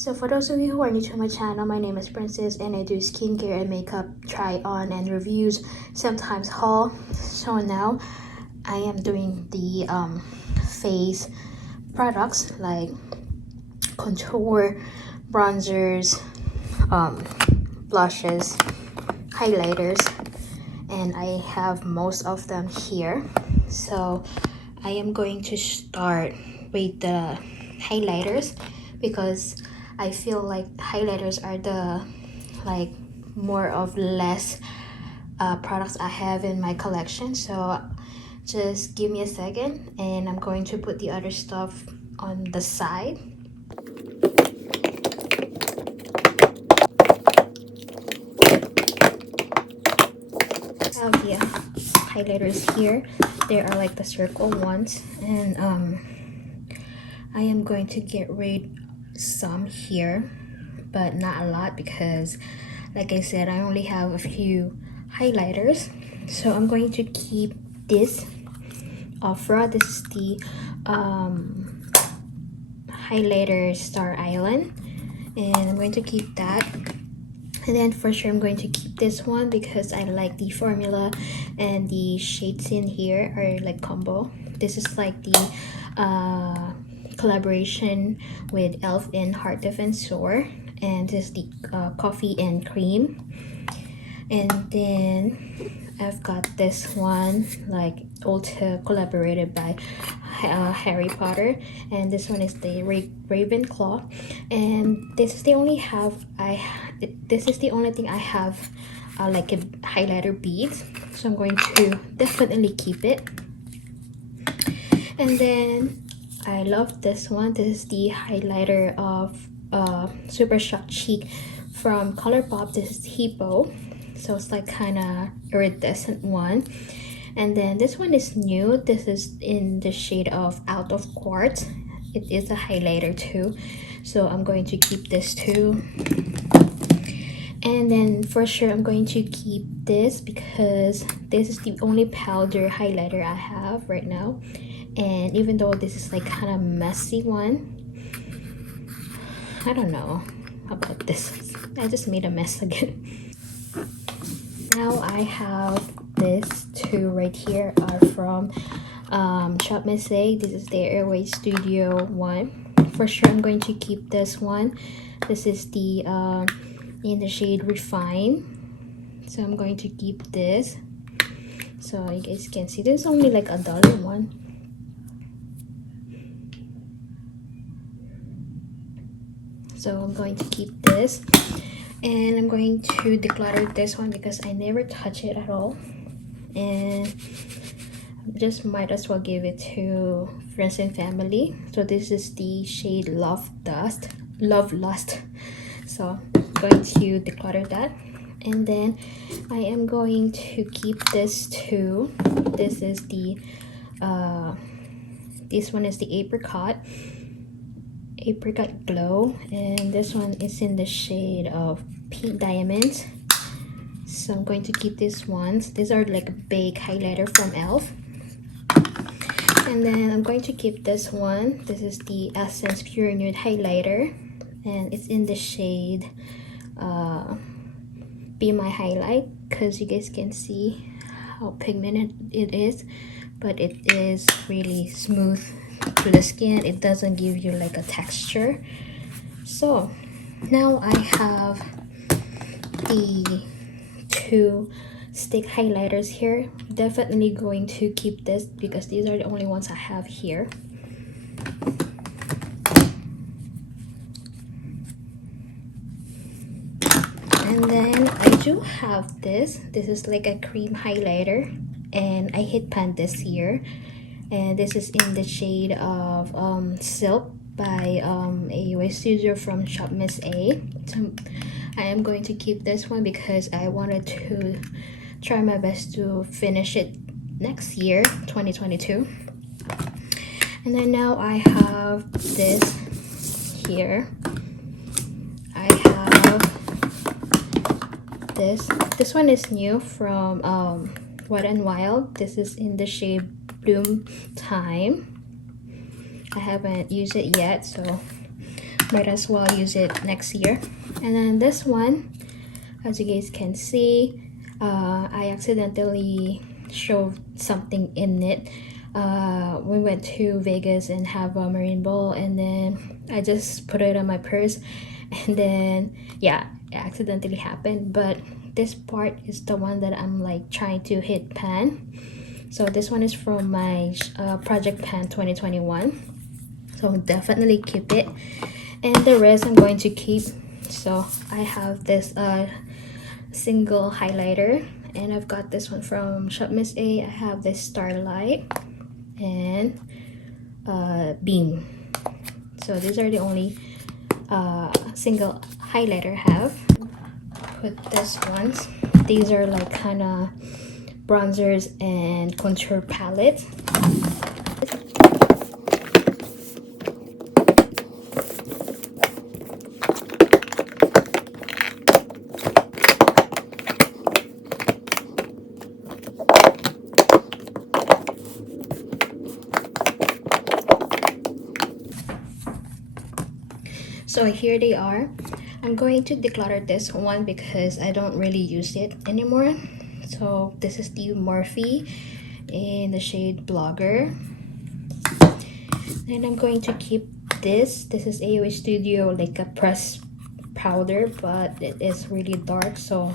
So for those of you who are new to my channel, my name is Princess and I do skincare and makeup try on and reviews, sometimes haul. So now I am doing the face products like contour, bronzers, blushes, highlighters, and I have most of them here. So I am going to start with the highlighters because I feel like highlighters are the more of less products I have in my collection. So just give me a second and I'm going to put the other stuff on the side. I have the highlighters here. They are like the circle ones, and I am going to get rid some here, but not a lot because like I said, I only have a few highlighters. So I'm going to keep this Ofra. This is the highlighter Star Island, and I'm going to keep that. And then for sure I'm going to keep this one because I like the formula and the shades in here are like combo. This is like the collaboration with Elf and Heart Defensor, and this is the coffee and cream. And then I've got this one like Ulta collaborated by Harry Potter, and this one is the Ravenclaw, and this is the only thing I have like a highlighter beads, so I'm going to definitely keep it. And then I love this one. This is the highlighter of Super Shock Cheek from ColourPop. This is Hippo, so it's like kind of iridescent one. And then this one is new. This is in the shade of Out of Quartz. It is a highlighter too, so I'm going to keep this too. And then for sure I'm going to keep this because this is the only powder highlighter I have right now. And even though this is like kind of messy one, I don't know about this. I just made a mess again. Now I have this two right here are from Shop Miss A. This is the Airway Studio one. For sure I'm going to keep this one. This is the in the shade Refine, so I'm going to keep this. So you guys can see this is only like $1 one. So I'm going to keep this, and I'm going to declutter this one because I never touch it at all, and just might as well give it to friends and family. So this is the shade Love Lust. So I'm going to declutter that. And then I am going to keep this too. This is the this one is the apricot glow, and this one is in the shade of Pink Diamonds. So I'm going to keep these ones. These are like a big highlighter from Elf. And then I'm going to keep this one. This is the Essence Pure Nude highlighter, and it's in the shade Be My Highlight, because you guys can see how pigmented it is, but it is really smooth to the skin. It doesn't give you like a texture. So now I have the two stick highlighters here. Definitely going to keep this because these are the only ones I have here. And then I do have this is like a cream highlighter, and I hit pan this year, and this is in the shade of Silk by a studio from Shop Miss A. So I am going to keep this one because I wanted to try my best to finish it next year, 2022. And then now I have this here. I have this one is new from Wet n Wild. This is in the shade Bloom Time. I haven't used it yet, so might as well use it next year. And then this one, as you guys can see, I accidentally shoved something in it. We went to Vegas and have a marine bowl, and then I just put it on my purse, and then yeah, it accidentally happened. But this part is the one that I'm like trying to hit pan. So this one is from my project pan 2021, so definitely keep it. And the rest I'm going to keep. So I have this single highlighter, and I've got this one from Shop Miss A. I have this Starlight and Beam. So these are the only single highlighter I have. Put this ones. These are like kind of bronzers and contour palette. So here they are. I'm going to declutter this one because I don't really use it anymore. So this is the Morphe in the shade Blogger. And I'm going to keep this. This is AOA Studio, like a pressed powder, but it is really dark, so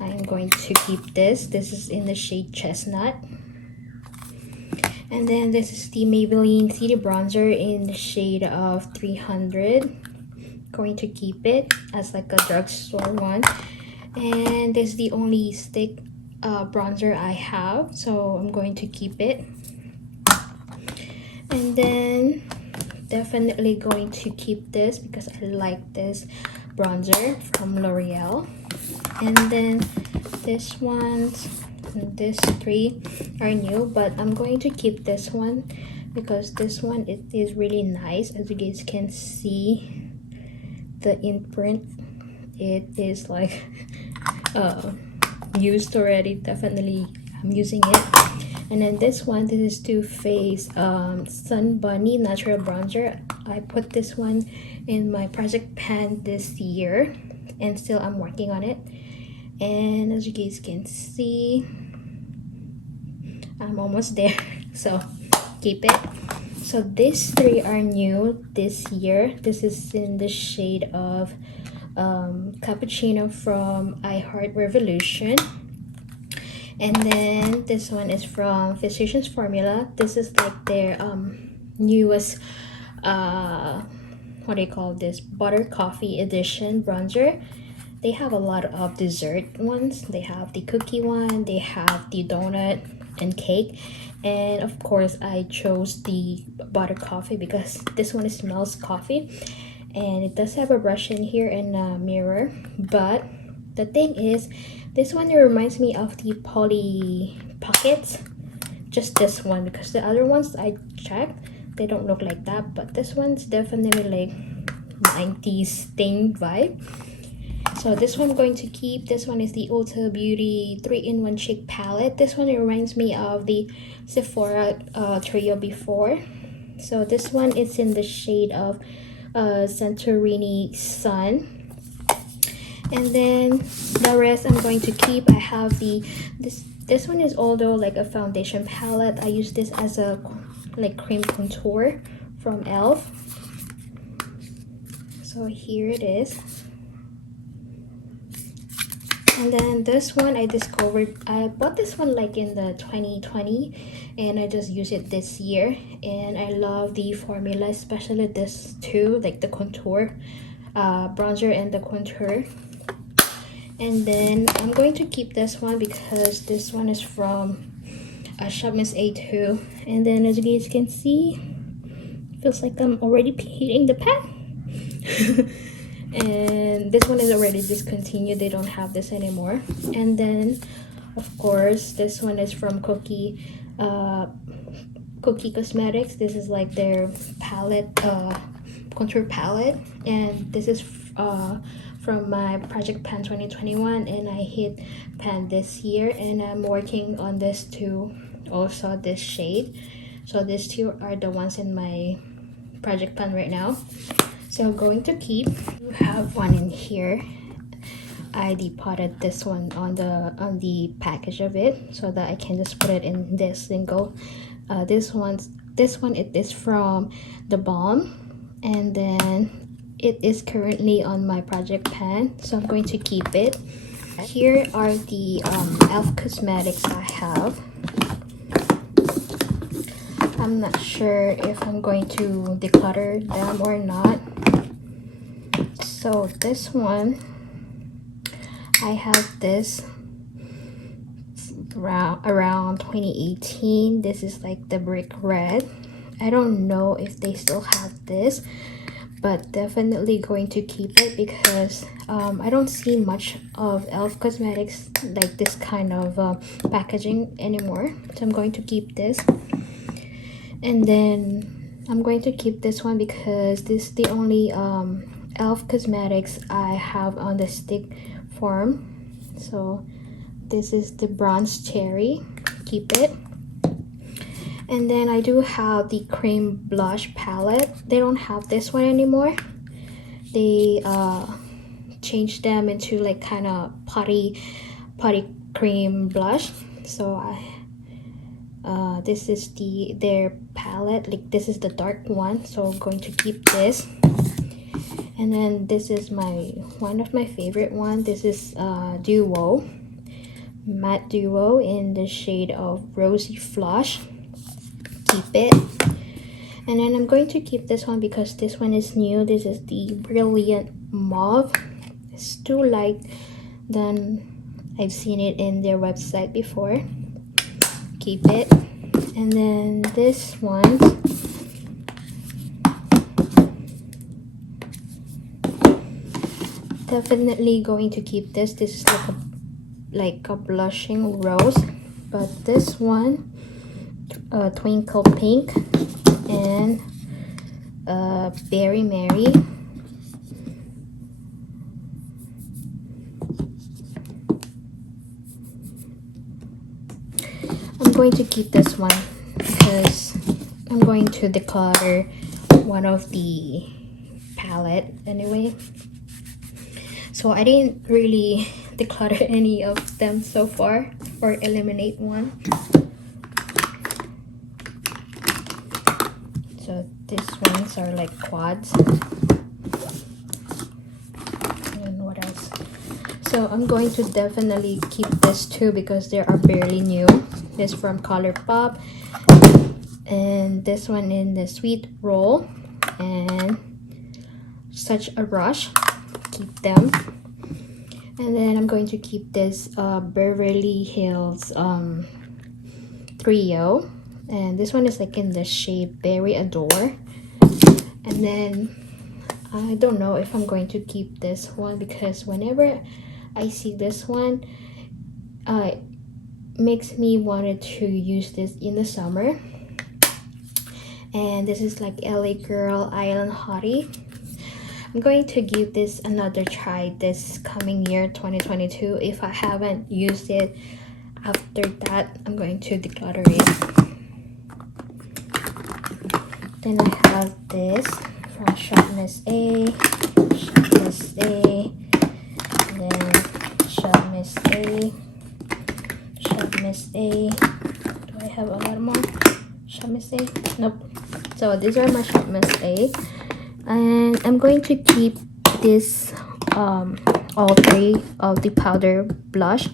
I'm going to keep this. This is in the shade Chestnut. And then this is the Maybelline City Bronzer in the shade of 300. Going to keep it as like a drugstore one. And this is the only stick bronzer I have, so I'm going to keep it. And then definitely going to keep this because I like this bronzer from L'Oreal. And then this one's, these three are new, but I'm going to keep this one because this one, it is really nice. As you guys can see, the imprint, it is like used already. Definitely I'm using it. And then this one, this is Too Faced Sun Bunny Natural Bronzer. I put this one in my project pan this year, and still I'm working on it. And as you guys can see, I'm almost there. So keep it. So these three are new this year. This is in the shade of Cappuccino from I Heart Revolution. And then this one is from Physicians Formula. This is like their newest what do you call this, butter coffee edition bronzer. They have a lot of dessert ones. They have the cookie one, they have the donut and cake, and of course I chose the butter coffee because this one smells coffee, and it does have a brush in here and a mirror. But the thing is, this one reminds me of the Polly Pockets, just this one, because the other ones I checked, they don't look like that, but this one's definitely like 90s thing vibe. So this one I'm going to keep. This one is the Ulta Beauty 3-in-1 Chic Palette. This one, it reminds me of the Sephora trio before. So this one is in the shade of Santorini Sun. And then the rest I'm going to keep. I have this one is although like a foundation palette. I use this as a like cream contour from ELF. So here it is. And then this one I discovered, I bought this one like in the 2020, and I just use it this year, and I love the formula, especially this two, like the contour bronzer and the contour. And then I'm going to keep this one because this one is from Shop Miss A too. And then as you guys can see, feels like I'm already heating the pan. And this one is already discontinued. They don't have this anymore. And then of course this one is from Cookie Cosmetics. This is like their palette, contour palette, and this is from my project pan 2021, and I hit pan this year, and I'm working on this too, also this shade. So these two are the ones in my project pan right now. So I'm going to keep. You have one in here. I depotted this one on the package of it so that I can just put it in this single. This one it is from the Balm, and then it is currently on my project pan, so I'm going to keep it. Here are the elf cosmetics I have. I'm not sure if I'm going to declutter them or not. So this one, I have this around 2018. This is like the brick red. I don't know if they still have this, but definitely going to keep it because I don't see much of elf cosmetics like this kind of packaging anymore, so I'm going to keep this. And then I'm going to keep this one because this is the only elf cosmetics I have on the stick form. So this is the bronze cherry, keep it. And then I do have the cream blush palette. They don't have this one anymore. They changed them into like kind of putty cream blush. So this is their palette, like this is the dark one, so I'm going to keep this. And then this is one of my favorite one. This is Duo, matte duo in the shade of Rosy Flush, keep it. And then I'm going to keep this one because this one is new. This is the Brilliant Mauve. It's too light than I've seen it in their website before, keep it. And then this one, definitely going to keep this. This is like a blushing rose, but this one, Twinkle Pink and Berry Mary. I'm going to keep this one because I'm going to declutter one of the palette anyway. So I didn't really declutter any of them so far, or eliminate one. So these ones are like quads. And what else? So I'm going to definitely keep this too because they are barely new. This from ColourPop, and this one in the Sweet Roll and Such a Rush, keep them. And then I'm going to keep this Beverly Hills Trio, and this one is like in the shade Berry Adore. And then I don't know if I'm going to keep this one because whenever I see this one, makes me wanted to use this in the summer. And this is like LA Girl Island Hottie. I'm going to give this another try this coming year 2022. If I haven't used it after that, I'm going to declutter it. Then I have this from Shop Miss A, Shop Miss A, and then Shop Miss A, Shop Miss A. Do I have a lot more? Shop Miss A? Nope. So these are my Shop Miss A. And I'm going to keep this all three of the powder blush,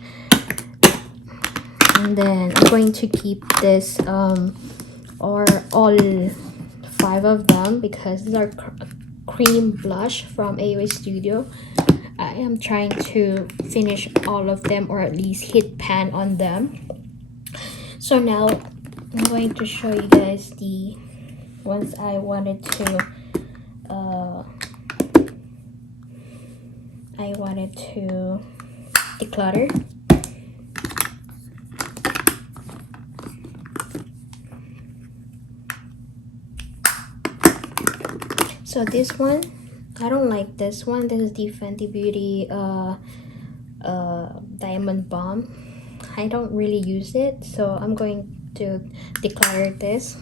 and then I'm going to keep this or all 5 of them because these are cream blush from AOA Studio. I am trying to finish all of them or at least hit pan on them. So now I'm going to show you guys the ones I wanted to declutter. So this one, I don't like this one. This is the Fenty Beauty Diamond Bomb. I don't really use it, so I'm going to declutter this.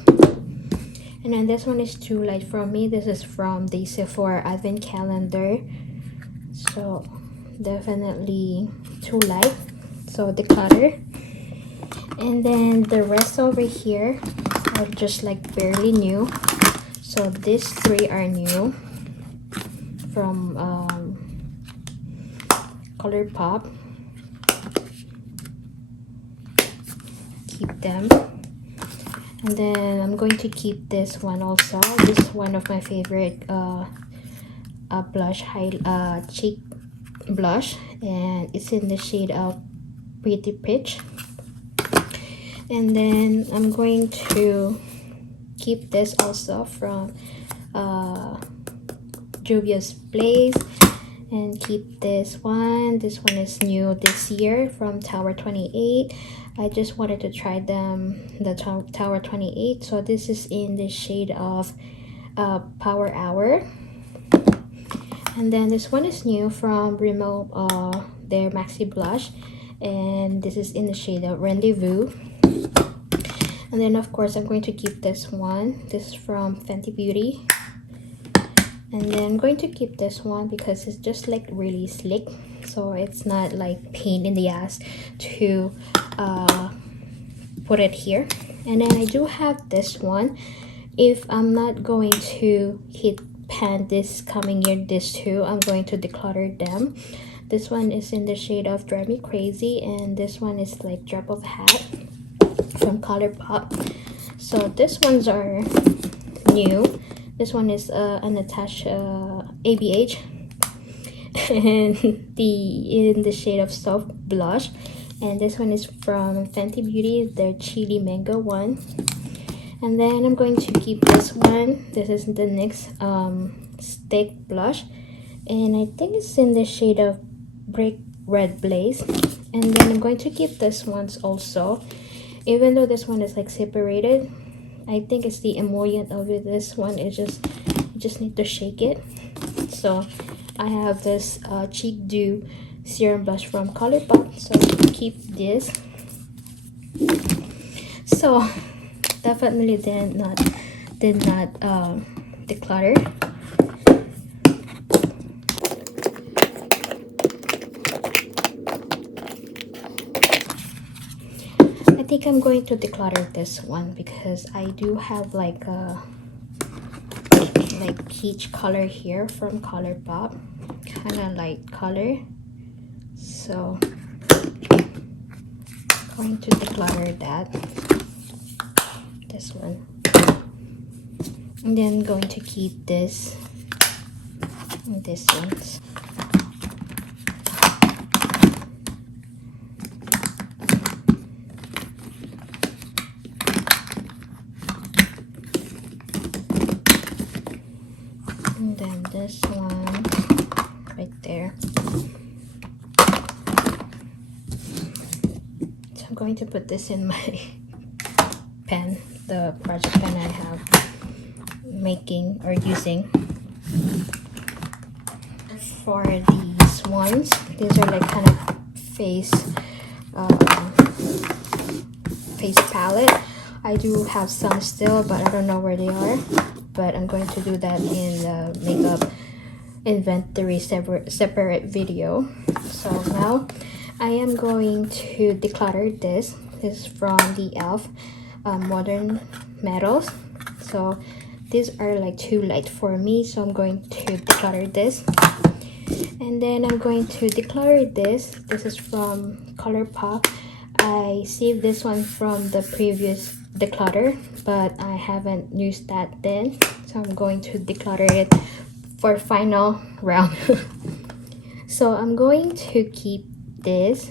And then this one is too light for me. This is from the Sephora Advent Calendar. So definitely too light. So declutter. And then the rest over here are just like barely new. So these three are new from ColourPop. Keep them. And then I'm going to keep this one also. This is one of my favorite blush, cheek blush, and it's in the shade of Pretty Peach. And then I'm going to keep this also from Juvia's Place, and keep this one. This one is new this year from Tower 28. I just wanted to try the Tower 28. So this is in the shade of Power Hour. And then this one is new from Rimmel, their Maxi Blush, and this is in the shade of Rendezvous. And then of course I'm going to keep this one. This is from Fenty Beauty. And then I'm going to keep this one because it's just like really slick, so it's not like pain in the ass to put it here. And then I do have this one. If I'm not going to hit pan this coming year, this two, I'm going to declutter them. This one is in the shade of Drive Me Crazy, and this one is like Drop of Hat from ColourPop. So these ones are new. This one is unattached ABH, and in the shade of Soft Blush. And this one is from Fenty Beauty, their Chili Mango one. And then I'm going to keep this one. This is the NYX Stick Blush, and I think it's in the shade of Brick Red Blaze. And then I'm going to keep this ones also, even though this one is like separated. I think it's the emollient of it. This one is just, you just need to shake it. So I have this Cheek Dew Serum Blush from ColourPop, so keep this. So definitely did not declutter. I think I'm going to declutter this one because I do have like a peach color here from ColourPop, kind of light color. So going to declutter that, this one. And then going to keep this and this ones. And then this one right there. So I'm going to put this in my pen, the project pen I have making or using for these ones. These are like kind of face palette. I do have some still, but I don't know where they are. But I'm going to do that in the makeup inventory separate video. So now I am going to declutter this. This is from the e.l.f. Modern Metals. So these are like too light for me, so I'm going to declutter this. And then I'm going to declutter this. This is from ColourPop. I saved this one from the previous declutter, but I haven't used that then, so I'm going to declutter it for final round. So I'm going to keep this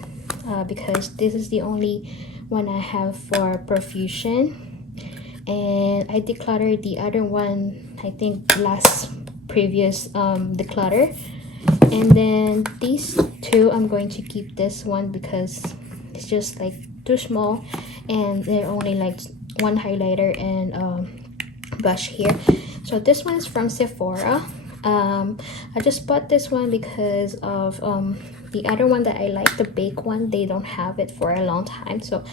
because this is the only one I have for Profusion, and I decluttered the other one I think last previous declutter. And then these two, I'm going to keep this one because it's just like too small, and they're only like one highlighter and blush here. So this one is from Sephora. I just bought this one because of the other one that I like, the bake one, they don't have it for a long time, so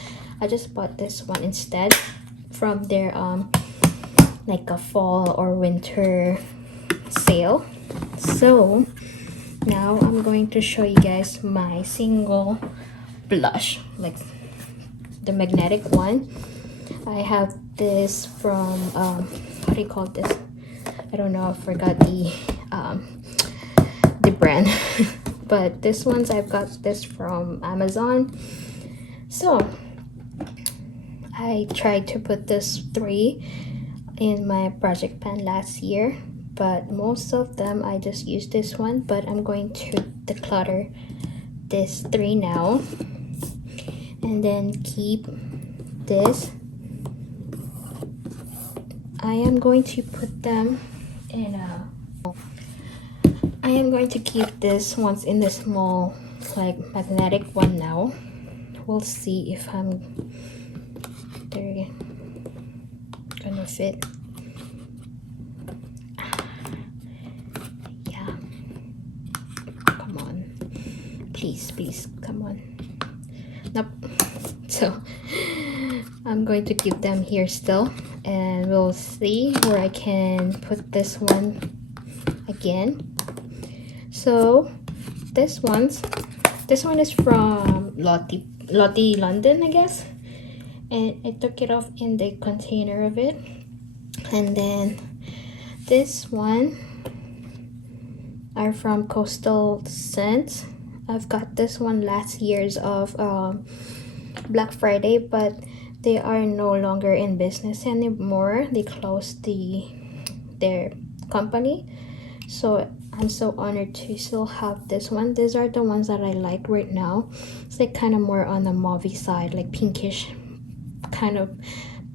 I just bought this one instead from their like a fall or winter sale. So now I'm going to show you guys my single blush, like the magnetic one. I have this from what do you call this? I don't know, I forgot the brand. But this one's, I've got this from Amazon. So I tried to put this 3 in my project pan last year, but most of them I just use this one. But I'm going to declutter this 3 now, and then keep this. I am going to put them in a, I am going to keep this ones in the small like magnetic one now. We'll see if they're gonna fit. Yeah, come on, please, come on. Nope. So I'm going to keep them here still, and we'll see where I can put this one again. So this one is from Lottie London, I guess, and I took it off in the container of it. And then this one are from Coastal Scents. I've got this one last year's of Black Friday, but they are no longer in business anymore. They closed their company. So I'm so honored to still have this one. These are the ones that I like right now. It's like kind of more on the mauvey side, like pinkish, kind of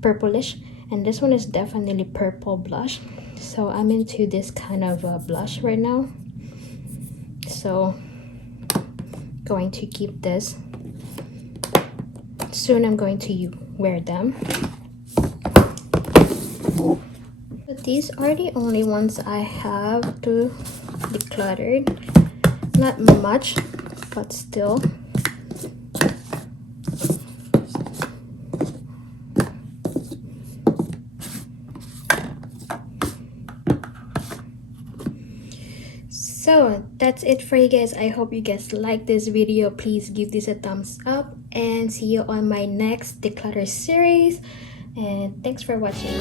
purplish. And this one is definitely purple blush. So I'm into this kind of blush right now. So going to keep this. Soon I'm going to wear them. But these are the only ones I have to declutter. Not much, but still. So that's it for you guys. I hope you guys like this video. Please give this a thumbs up, and see you on my next declutter series. And thanks for watching.